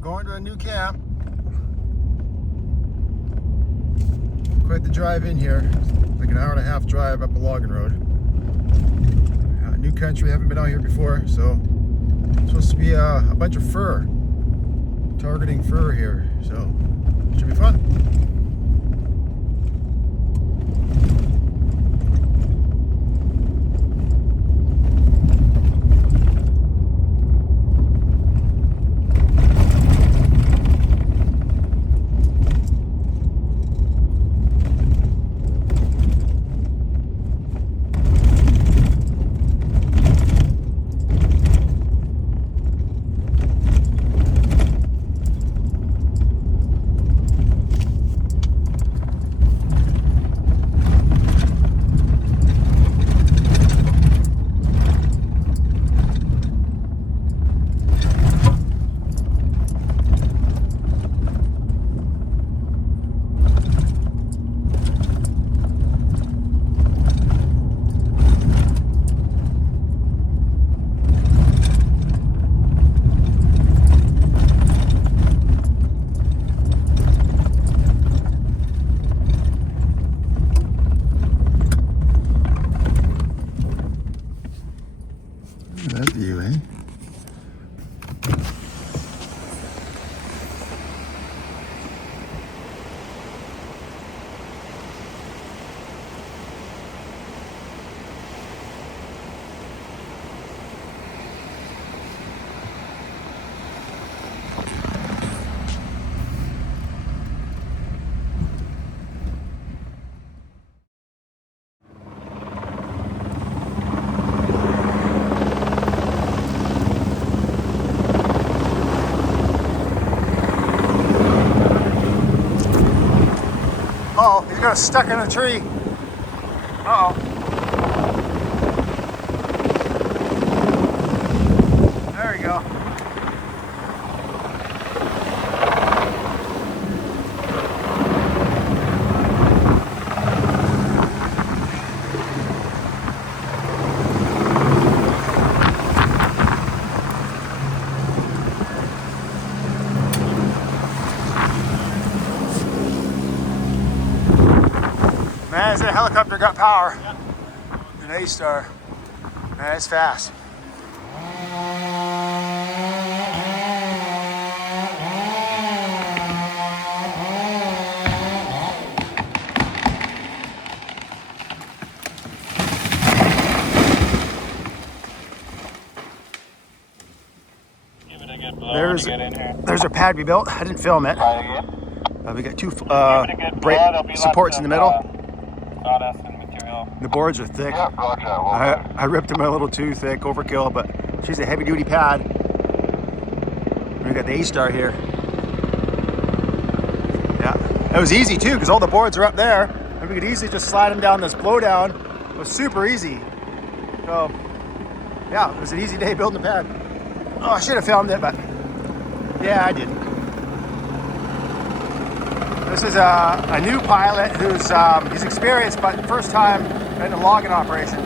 Going to a new camp. Quite the drive in here. Like an hour and a half drive up a logging road. New country, haven't been out here before, so it's supposed to be a bunch of fur. Targeting fur here, so should be fun. That view, eh? Oh, he's got stuck in a tree. Uh-oh. There we go. Man, that helicopter got power. Yeah. An A-Star. Man, it's fast. There's a pad we built. I didn't film it. We got two brake supports in the middle. The boards are thick. I ripped them a little too thick, overkill, but she's a heavy duty pad. We got the A-Star here. Yeah, it was easy too because all the boards are up there and we could easily just slide them down this blowdown. It was super easy. So yeah, it was an easy day building the pad. Oh, I should have filmed it, but yeah, I didn't. This is a new pilot who's he's experienced, but first time in a logging operation.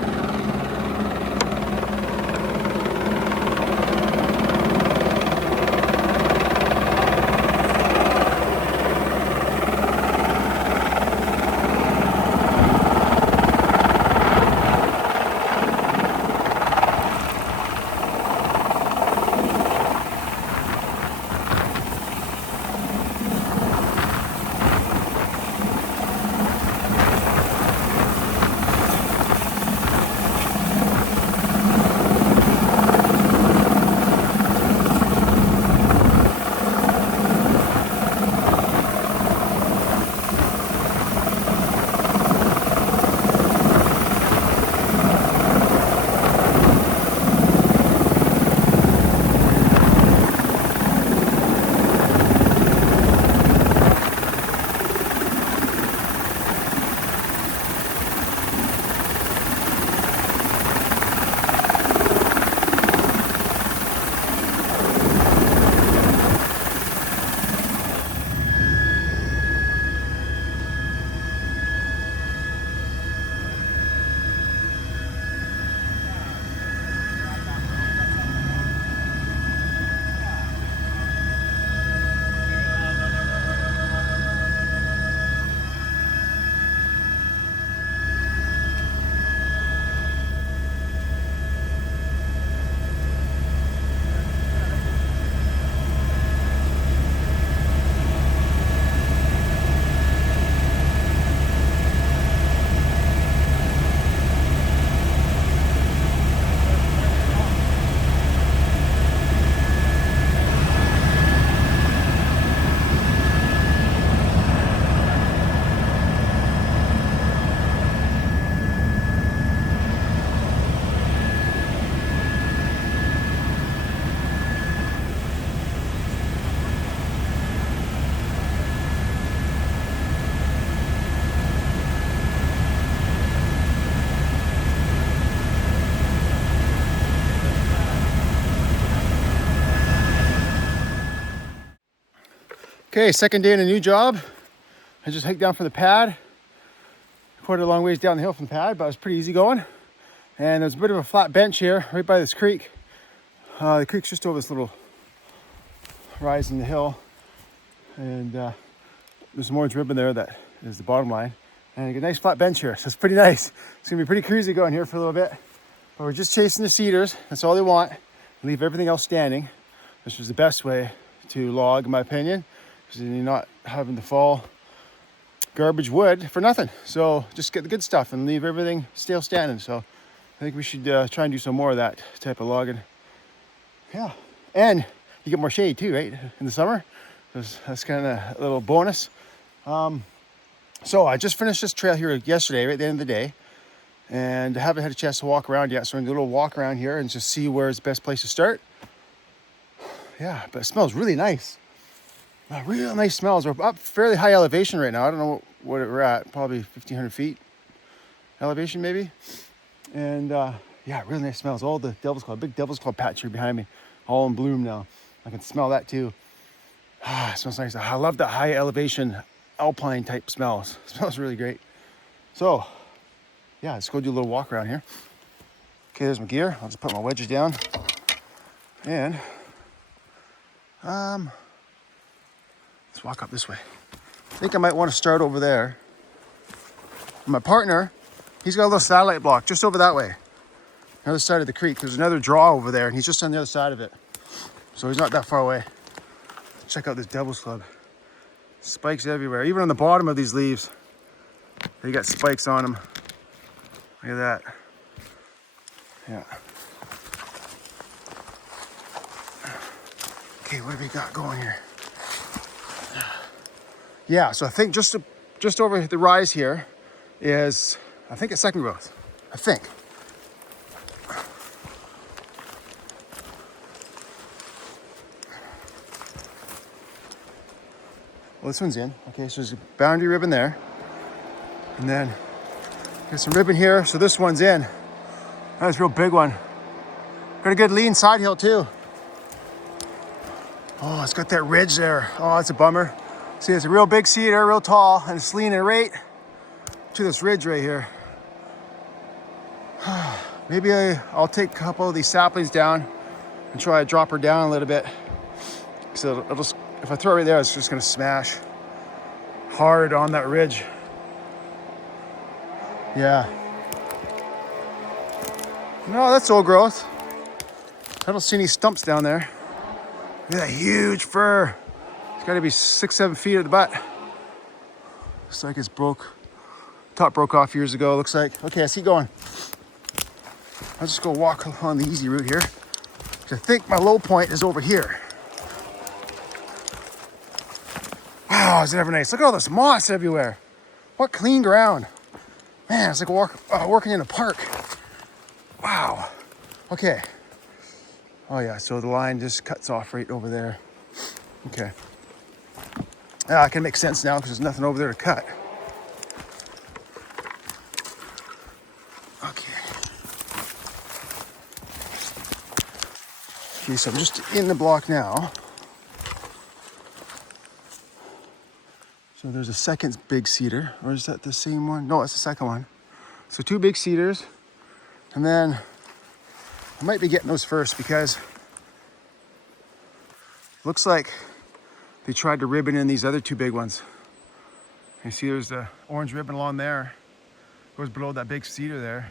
Okay, second day in a new job. I just hiked down from the pad. Quite a long ways down the hill from the pad, but it was pretty easy going. And there's a bit of a flat bench here, right by this creek. The creek's just over this little rise in the hill. And there's some orange ribbon there that is the bottom line. And a nice flat bench here, so it's pretty nice. It's gonna be pretty cruisy going here for a little bit. But we're just chasing the cedars, that's all they want. Leave everything else standing. This is the best way to log, in my opinion, because then you're not having to fall garbage wood for nothing. So just get the good stuff and leave everything still standing. So I think we should try and do some more of that type of logging. Yeah, and you get more shade too, right, in the summer. That's kind of a little bonus. So I just finished this trail here yesterday, right at the end of the day, and I haven't had a chance to walk around yet. So I'm gonna do a little walk around here and just see where's the best place to start. Yeah, but it smells really nice. Real nice smells. We're up fairly high elevation right now. I don't know what we're at, probably 1,500 feet elevation maybe. And yeah, really nice smells. All the Devil's Claw, big Devil's Claw patch here behind me, all in bloom now. I can smell that too. It smells nice. I love the high elevation alpine type smells. It smells really great. So yeah, let's go do a little walk around here. Okay, there's my gear. I'll just put my wedges down. And let's walk up this way. I think I might want to start over there. My partner, he's got a little satellite block just over that way. Other side of the creek. There's another draw over there, and he's just on the other side of it. So he's not that far away. Check out this Devil's Club. Spikes everywhere. Even on the bottom of these leaves, they got spikes on them. Look at that. Yeah. Okay, what have we got going here? Yeah, so I think just over the rise here is, I think, a second growth. I think. Well, this one's in. Okay, so there's a boundary ribbon there. And then there's some ribbon here, so this one's in. That's a real big one. Got a good lean side hill too. Oh, it's got that ridge there. Oh, that's a bummer. See, it's a real big cedar, real tall, and it's leaning right to this ridge right here. Maybe I'll take a couple of these saplings down and try to drop her down a little bit. So it'll just, if I throw it right there, it's just gonna smash hard on that ridge. Yeah. No, that's old growth. I don't see any stumps down there. Look at that huge fir. It's gotta be 6-7 feet at the butt. Looks like it's top broke off years ago, looks like. Okay, let's keep going. I'll just go walk along the easy route here. I think my low point is over here. Wow, isn't that nice? Look at all this moss everywhere. What clean ground. Man, it's like working in a park. Wow. Okay. Oh yeah, so the line just cuts off right over there. Okay. It can make sense now because there's nothing over there to cut. Okay. Okay, so I'm just in the block now. So there's a second big cedar, or is that the same one? No, it's the second one. So 2 big cedars, and then I might be getting those first because it looks like they tried to ribbon in these other 2 big ones. You see there's the orange ribbon along there, goes below that big cedar there.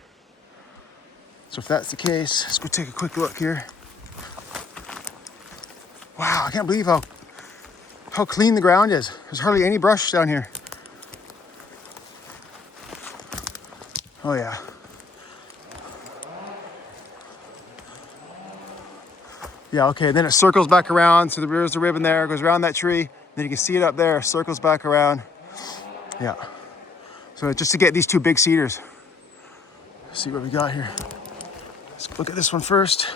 So if that's the case, let's go take a quick look here. Wow, I can't believe how clean the ground is. There's hardly any brush down here. Oh yeah. Yeah, okay, then it circles back around. So there's the ribbon there, goes around that tree. Then you can see it up there, circles back around. Yeah. So just to get these 2 big cedars. Let's see what we got here. Let's look at this one first.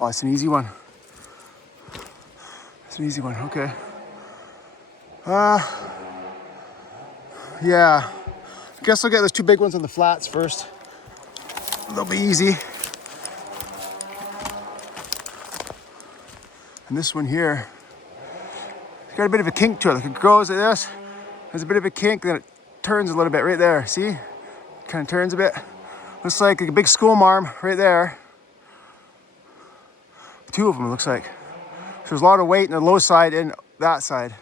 Oh, it's an easy one. It's an easy one, okay. Yeah. I guess I'll get those 2 big ones on the flats first. They'll be easy. And this one here, it's got a bit of a kink to it. Like it grows like this, there's a bit of a kink, then it turns a little bit right there. See? Kind of turns a bit. Looks like a big school marm right there. Two of them, it looks like. So there's a lot of weight on the low side and that side.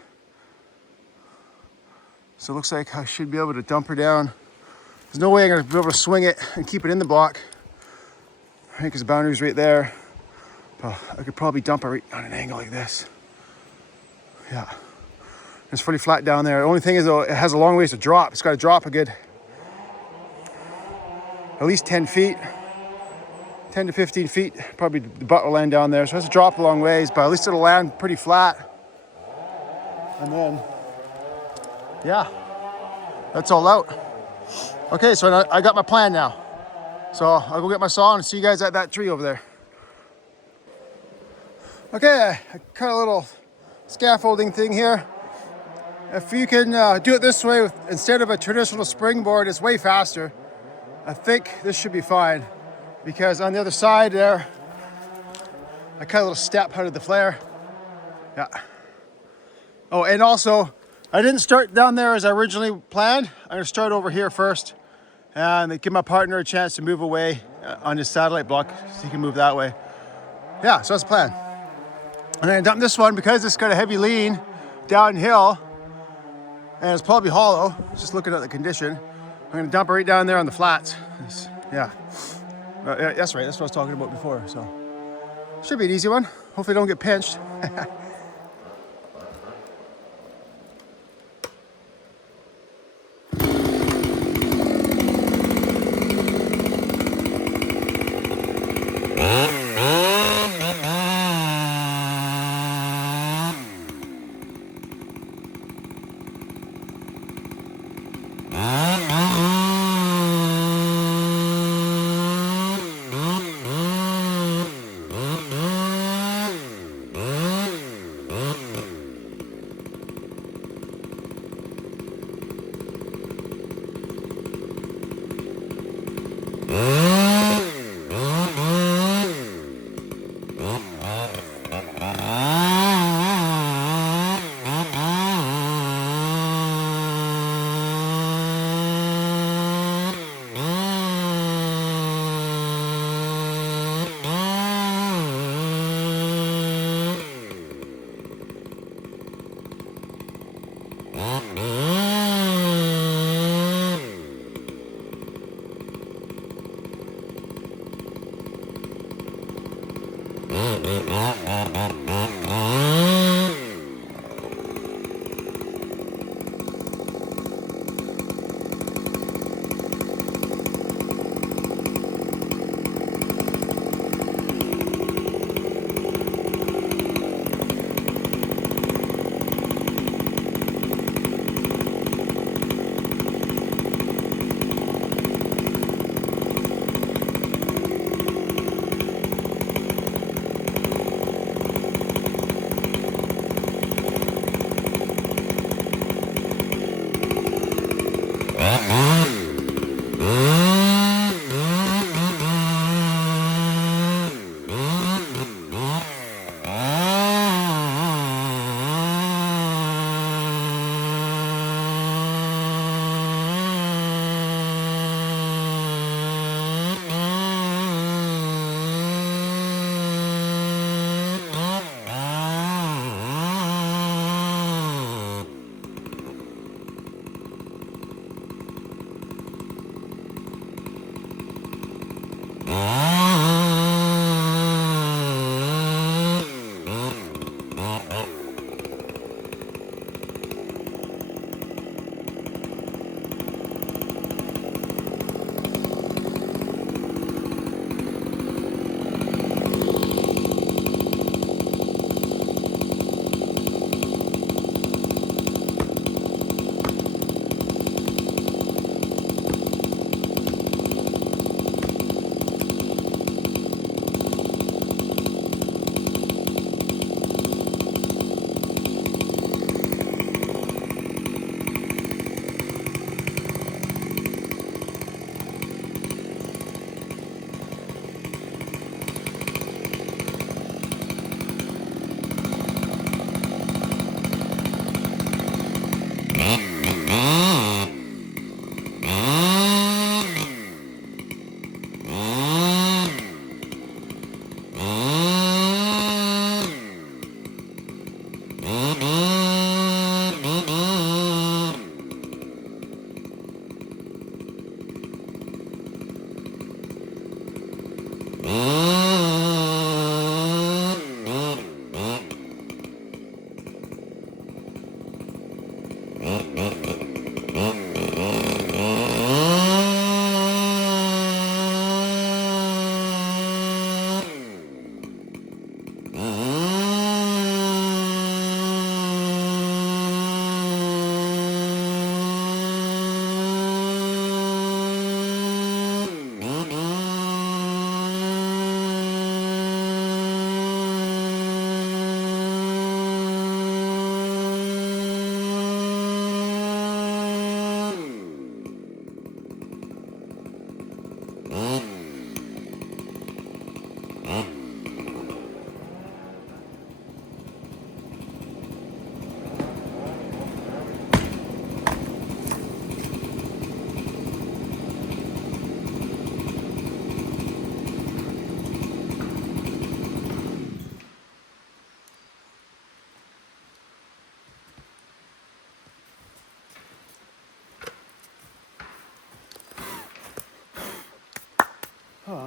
So it looks like I should be able to dump her down. There's no way I'm gonna be able to swing it and keep it in the block. I think the boundary's right there. But I could probably dump it right on an angle like this. Yeah. It's pretty flat down there. The only thing is though, it has a long ways to drop. It's gotta drop a good, at least 10 feet. 10 to 15 feet, probably the butt will land down there. So it has to drop a long ways, but at least it'll land pretty flat. And then, yeah, that's all out. Okay, so I got my plan now. So I'll go get my saw and see you guys at that tree over there. Okay, I cut a little scaffolding thing here. If you can do it this way, instead of a traditional springboard, it's way faster. I think this should be fine. Because on the other side there, I cut a little step out of the flare. Yeah. Oh, and also, I didn't start down there as I originally planned. I'm gonna start over here first and give my partner a chance to move away on his satellite block so he can move that way. Yeah, so that's the plan. And then dump this one because it's got a heavy lean downhill and it's probably hollow, just looking at the condition. I'm gonna dump it right down there on the flats. Yeah. That's right, that's what I was talking about before, so. Should be an easy one. Hopefully I don't get pinched.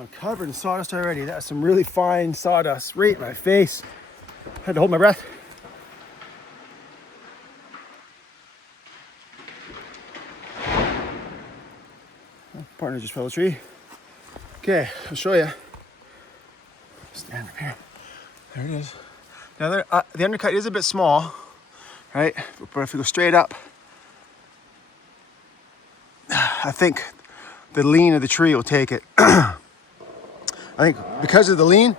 I'm covered in sawdust already. That's some really fine sawdust right in my face. Had to hold my breath. Partner just fell a tree. Okay, I'll show you. Stand up here. There it is. Now the undercut is a bit small, right? But if we go straight up, I think the lean of the tree will take it. I think because of the lean,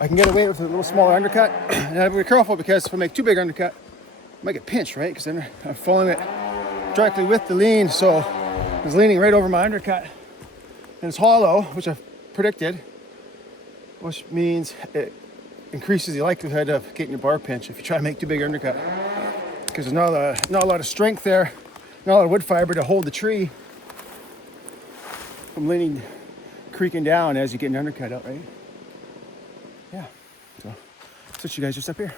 I can get away with a little smaller undercut. And I have to be careful because if I make too big undercut, I might get pinched, right? Because then I'm following it directly with the lean, so it's leaning right over my undercut. And it's hollow, which I've predicted, which means it increases the likelihood of getting your bar pinch if you try to make too big undercut. Because there's not a lot of strength there, not a lot of wood fiber to hold the tree from leaning, creaking down as you get an undercut out, right? Yeah, so switch you guys just up here.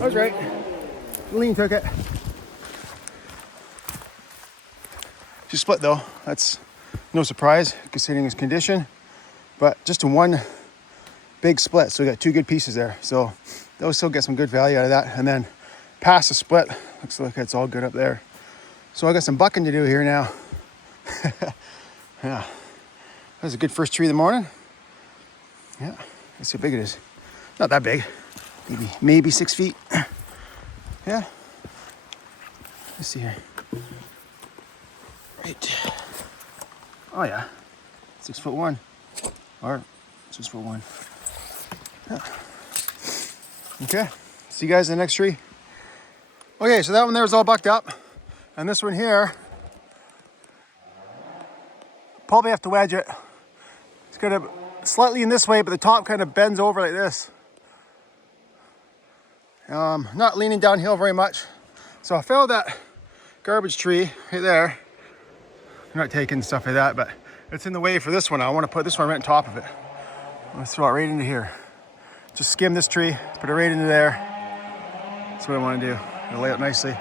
I was right. Lean took it. She split though. That's no surprise considering his condition. But just in one big split. So we got two good pieces there. So they'll still get some good value out of that. And then past the split, looks like it's all good up there. So I got some bucking to do here now. Yeah. That was a good first tree of the morning. Yeah. Let's see how big it is. Not that big. Maybe 6 feet. Yeah. Let's see here. Right. Oh yeah. 6'1" or 6'1". Yeah. Okay. See you guys in the next tree. Okay, so that one there is all bucked up. And this one here, probably have to wedge it. It's got a slightly in this way, but the top kind of bends over like this. Not leaning downhill very much. So I found that garbage tree right there. I'm not taking stuff like that, but it's in the way for this one. I want to put this one right on top of it. Let's throw it right into here. Just skim this tree, put it right into there. That's what I want to do. It'll lay it nicely.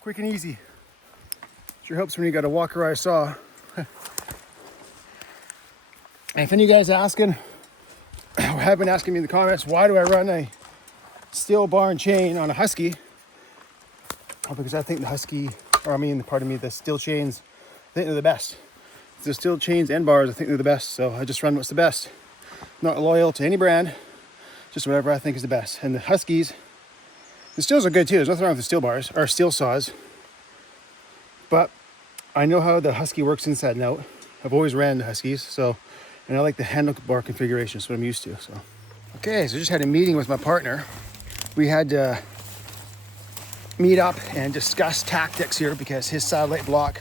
Quick and easy. Sure helps when you got a walker eye saw. And if any of you guys asking, or have been asking me in the comments, why do I run a steel bar and chain on a Husky? Oh, because I think the Husky, the steel chains, I think they're the best. The steel chains and bars, I think they're the best. So I just run what's the best. Not loyal to any brand. just whatever I think is the best. And the Huskies, the steels are good too. There's nothing wrong with the steel bars or steel saws. But I know how the Husky works inside and out. I've always ran the Huskies, so, and I like the handlebar configuration. That's what I'm used to. So, okay, so just had a meeting with my partner. We had to meet up and discuss tactics here because his satellite block,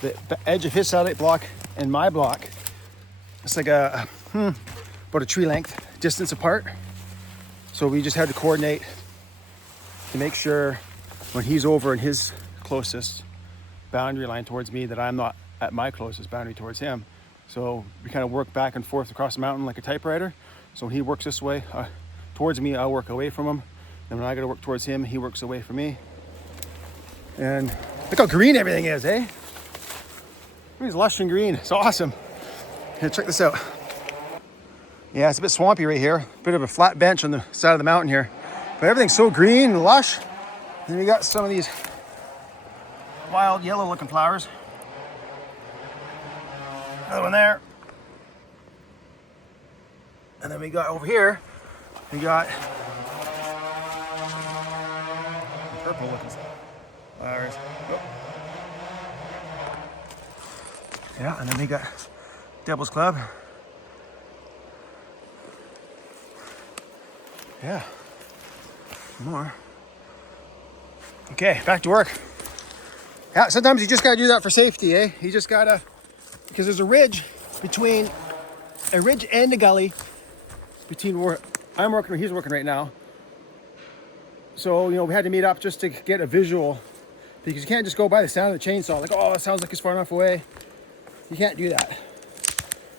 the edge of his satellite block and my block, it's like about a tree length distance apart. So we just had to coordinate to make sure when he's over in his closest boundary line towards me that I'm not at my closest boundary towards him. So we kind of work back and forth across the mountain like a typewriter. So when he works this way towards me, I'll work away from him. And when I gotta work towards him, he works away from me. And look how green everything is, eh? It's lush and green. It's awesome. Here, check this out. Yeah, it's a bit swampy right here. Bit of a flat bench on the side of the mountain here. But everything's so green and lush. And we got some of these wild yellow looking flowers. Another one there. And then we got over here, we got purple looking flowers. Oh. Yeah, and then we got Devil's Club. Yeah, more. Okay, back to work. Yeah, sometimes you just gotta do that for safety, eh? You just gotta, because there's a ridge between, a ridge and a gully between where I'm working and he's working right now. So, you know, we had to meet up just to get a visual, because you can't just go by the sound of the chainsaw, like, oh, it sounds like it's far enough away. You can't do that.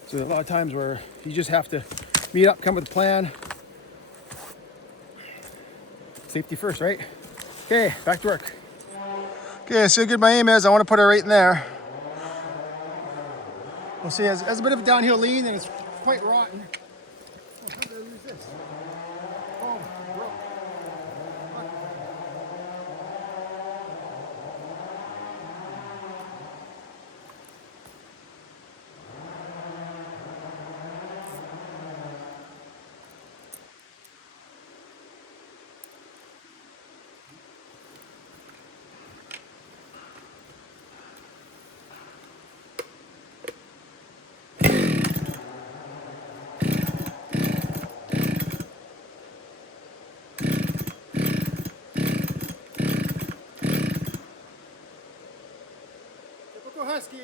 So a lot of times where you just have to meet up, come with a plan. Safety first, right? Okay, back to work. Okay, see how good my aim is. I want to put it right in there. We'll see, it has a bit of a downhill lean and it's quite rotten. Oh, how did I lose this? Oh, broke. Go Husky.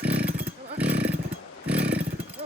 Go Husky. Go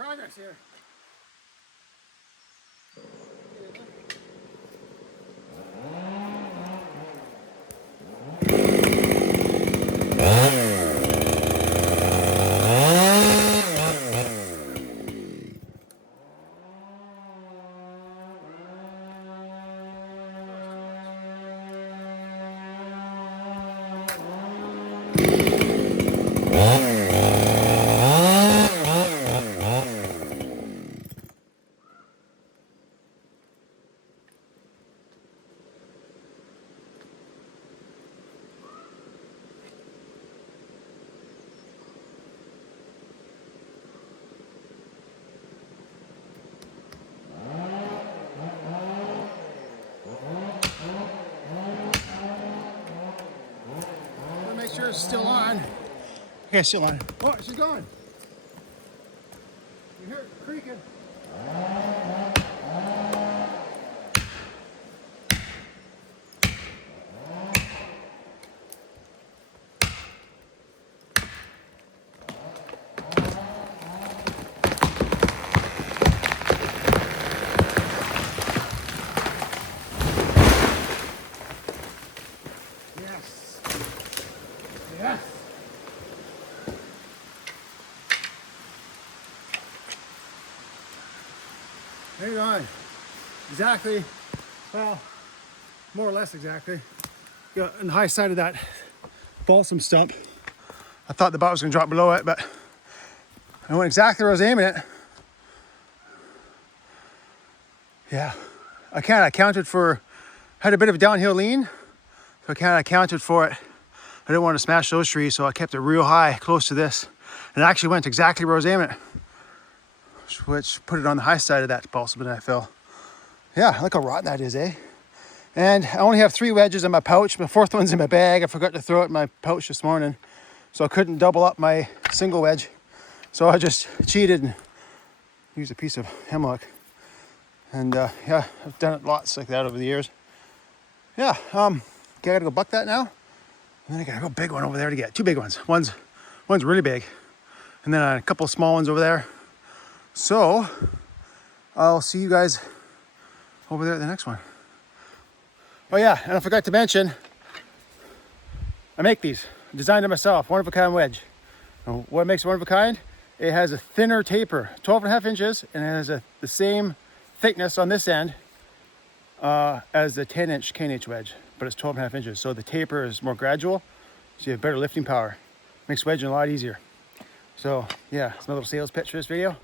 progress here. Make sure it's still on. Okay, still on. Oh, she's gone. You hear it creaking. Yes. Yes. Hang on. Exactly. Well, more or less exactly. Got on the high side of that balsam stump. I thought the butt was going to drop below it, but I went exactly where I was aiming it. Yeah. I kind of accounted for, had a bit of a downhill lean, so I kind of accounted for it. I didn't want to smash those trees, so I kept it real high, close to this. And it actually went exactly where I was aiming it, which put it on the high side of that balsam that I fell. Yeah, look how rotten that is, eh? And I only have 3 wedges in my pouch. My 4th one's in my bag. I forgot to throw it in my pouch this morning, so I couldn't double up my single wedge. So I just cheated and used a piece of hemlock. And yeah, I've done it lots like that over the years. Yeah, okay, I gotta go buck that now. And then I gotta go big one over there to get 2 big ones. One's really big, and then a couple of small ones over there. So I'll see you guys over there at the next one. Oh yeah, and I forgot to mention, I make these. I designed them myself, one-of-a-kind wedge. And what makes it one of a kind? It has a thinner taper, 12.5 inches, and it has the same thickness on this end as the 10-inch K&H wedge, but it's 12.5 inches. So the taper is more gradual, so you have better lifting power. Makes wedging a lot easier. So yeah, it's my little sales pitch for this video.